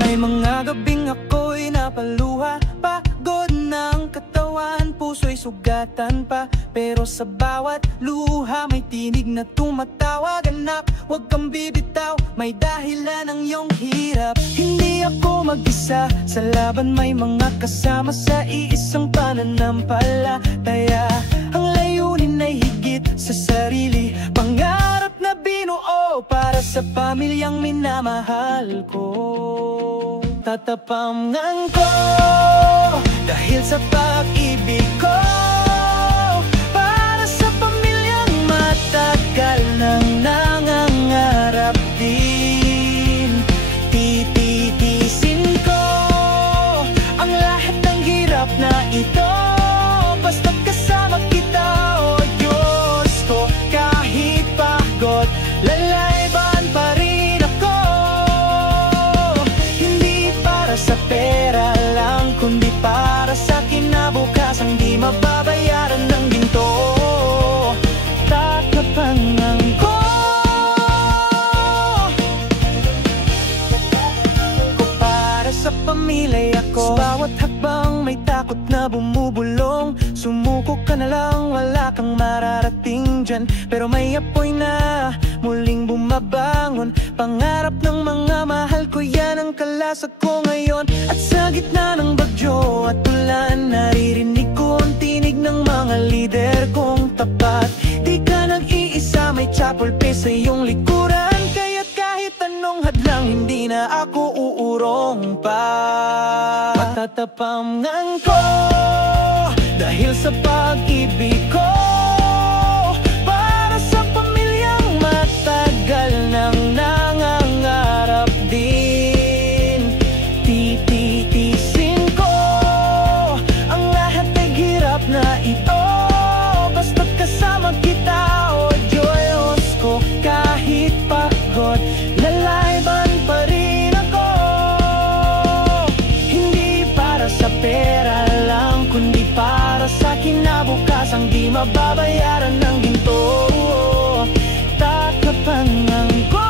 May mga gabing ako'y napaluha, pagod ng katawan, puso'y sugatan pa. Pero sa bawat luha may tinig na tumatawag. Anak, huwag kang bibitaw, may dahilan ang iyong hirap. Hindi ako mag-isa, sa laban may mga kasama sa iisang pananampalataya. Ang layunin ay higit sa sarili, pangarap na binuo para sa pamilyang minamahal ko. Tatapangan ko dahil sa pag-ibig ko, para sa pamilyang matagal nang nangangarap din. Tititisin ko ang lahat ng hirap na ito, basta't kasama kita, o Diyos ko. Kahit pagod, lalayban pa rin ako. Hindi para sa pera lang, kundi para sa kinabukasan di mababayaran ng ginto. Tatapangan ko para sa pamilya ko. Sa bawat hakbang may takot na bumubulong. Sumuko ka na lang, wala kang mararating dyan. Pero may apoy na muling bumabangon. Pangarap ng mga mahal ko, yan ang kalasag ko ngayon. At sa gitna ng bagyo at ulan, naririnig ko ang tinig ng mga lider kong tapat. Di ka nag-iisa, may chapulpe sa iyong likuran. Kaya't kahit anong hadlang, hindi na ako uurong pa. Patatapangan ko dahil sa pag-ibig ko, para sa pamilyang matagal nang nangangarap din. Tititisin ko ang lahat ng hirap na ito, basta't kasama kita, o Diyos ko. Kahit pagod, lalayban pa rin ako. Hindi para sa pera lang, kundi para sa kinabukasan di mababayaran ng ginto. Tatapangan ko.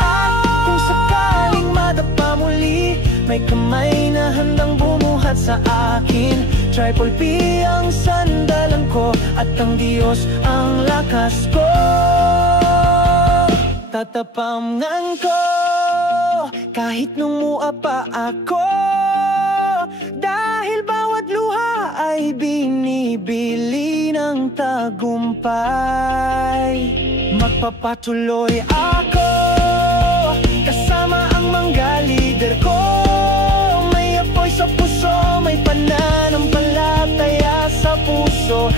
At kung sakaling madapa muli, may kamay na handang bumuhat sa akin. Triple P ang sandalan ko, at ang Diyos ang lakas ko. Tatapangan ko kahit numuha pa ako, dahil bawat luha ay binibili ng tagumpay. Magpapatuloy ako kasama ang mga lider ko. May apoy sa puso, may pananampalataya sa puso.